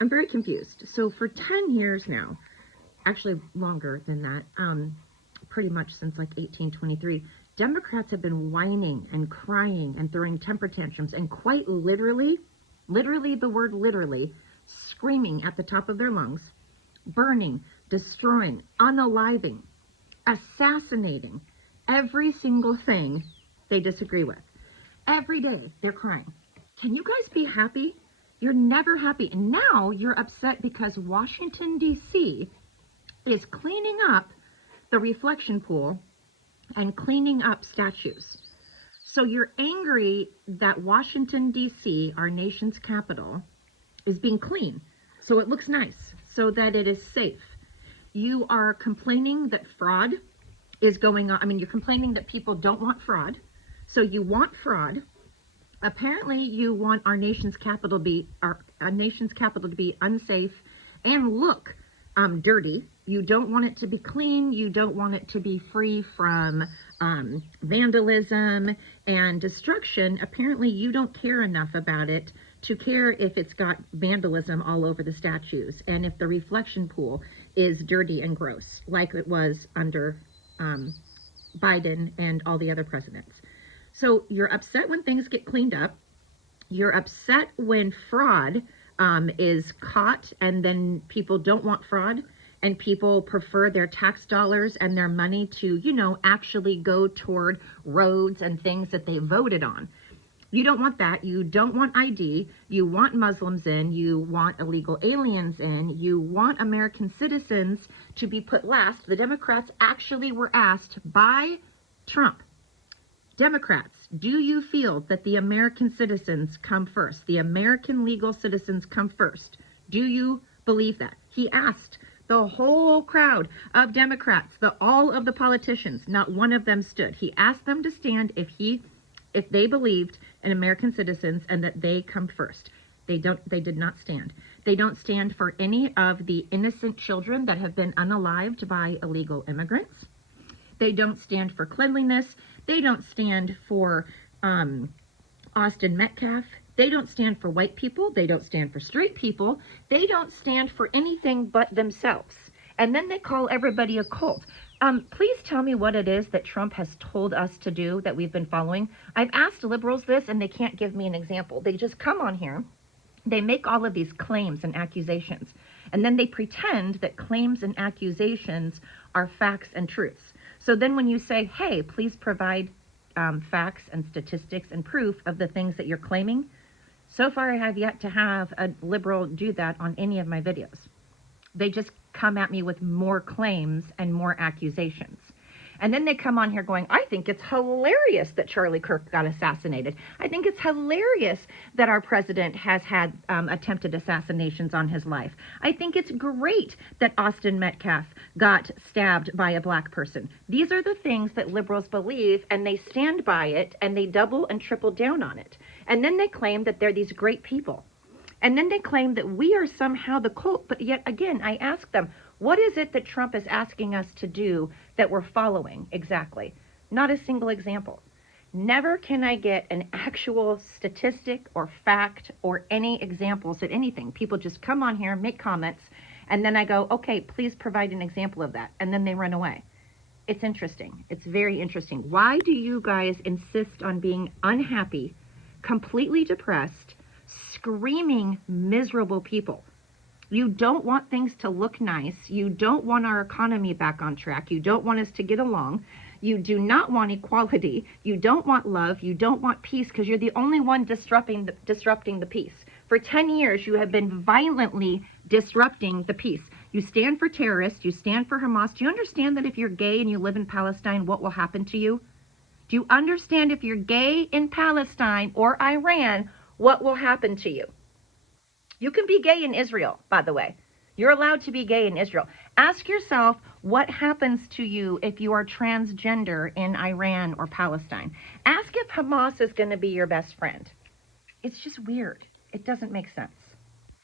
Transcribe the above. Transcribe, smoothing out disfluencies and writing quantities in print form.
I'm very confused. So for 10 years now, actually longer than that, pretty much since like 1823, Democrats have been whining and crying and throwing temper tantrums and quite literally, the word literally, screaming at the top of their lungs, burning, destroying, unaliving, assassinating every single thing they disagree with. Every day they're crying. Can you guys be happy? You're never happy. And now you're upset because Washington, D.C. is cleaning up the reflection pool and cleaning up statues. So you're angry that Washington, D.C., our nation's capital, is being clean. So it looks nice, so that it is safe. You are complaining that fraud is going on. I mean, you're complaining that people don't want fraud. So you want fraud. Apparently you want our nation's capital to be unsafe and look dirty. You don't want it to be clean. You don't want it to be free from vandalism and destruction. Apparently you don't care enough about it to care if it's got vandalism all over the statues and if the reflection pool is dirty and gross, like it was under Biden and all the other presidents. So you're upset when things get cleaned up. You're upset when fraud is caught, and then people don't want fraud, and people prefer their tax dollars and their money to, you know, actually go toward roads and things that they voted on. You don't want that. You don't want ID. You want Muslims in. You want illegal aliens in. You want American citizens to be put last. The Democrats actually were asked by Trump, Democrats, do you feel that the American citizens come first? The American legal citizens come first. Do you believe that? He asked the whole crowd of Democrats, all of the politicians. Not one of them stood. He asked them to stand if they believed in American citizens and that they come first. They did not stand. They don't stand for any of the innocent children that have been unalived by illegal immigrants. They don't stand for cleanliness. They don't stand for Austin Metcalf. They don't stand for white people. They don't stand for straight people. They don't stand for anything but themselves. And then they call everybody a cult. Please tell me what it is that Trump has told us to do that we've been following. I've asked liberals this and they can't give me an example. They just come on here. They make all of these claims and accusations. And then they pretend that claims and accusations are facts and truths. So then when you say, hey, please provide facts and statistics and proof of the things that you're claiming, so far I have yet to have a liberal do that on any of my videos. They just come at me with more claims and more accusations. And then they come on here going, I think it's hilarious that Charlie Kirk got assassinated. I think it's hilarious that our president has had attempted assassinations on his life. I think it's great that Austin Metcalf got stabbed by a black person. These are the things that liberals believe, and they stand by it, and they double and triple down on it. And then they claim that they're these great people. And then they claim that we are somehow the cult. But yet again, I ask them, what is it that Trump is asking us to do that we're following exactly? Not a single example. Never can I get an actual statistic or fact or any examples at anything. People just come on here, make comments, and then I go, okay, please provide an example of that. And then they run away. It's interesting. It's very interesting. Why do you guys insist on being unhappy, completely depressed, screaming, miserable people? You don't want things to look nice. You don't want our economy back on track. You don't want us to get along. You do not want equality. You don't want love. You don't want peace because you're the only one disrupting the peace. For 10 years, you have been violently disrupting the peace. You stand for terrorists. You stand for Hamas. Do you understand that if you're gay and you live in Palestine, what will happen to you? Do you understand if you're gay in Palestine or Iran, what will happen to you? You can be gay in Israel, by the way. You're allowed to be gay in Israel. Ask yourself what happens to you if you are transgender in Iran or Palestine. Ask if Hamas is going to be your best friend. It's just weird. It doesn't make sense.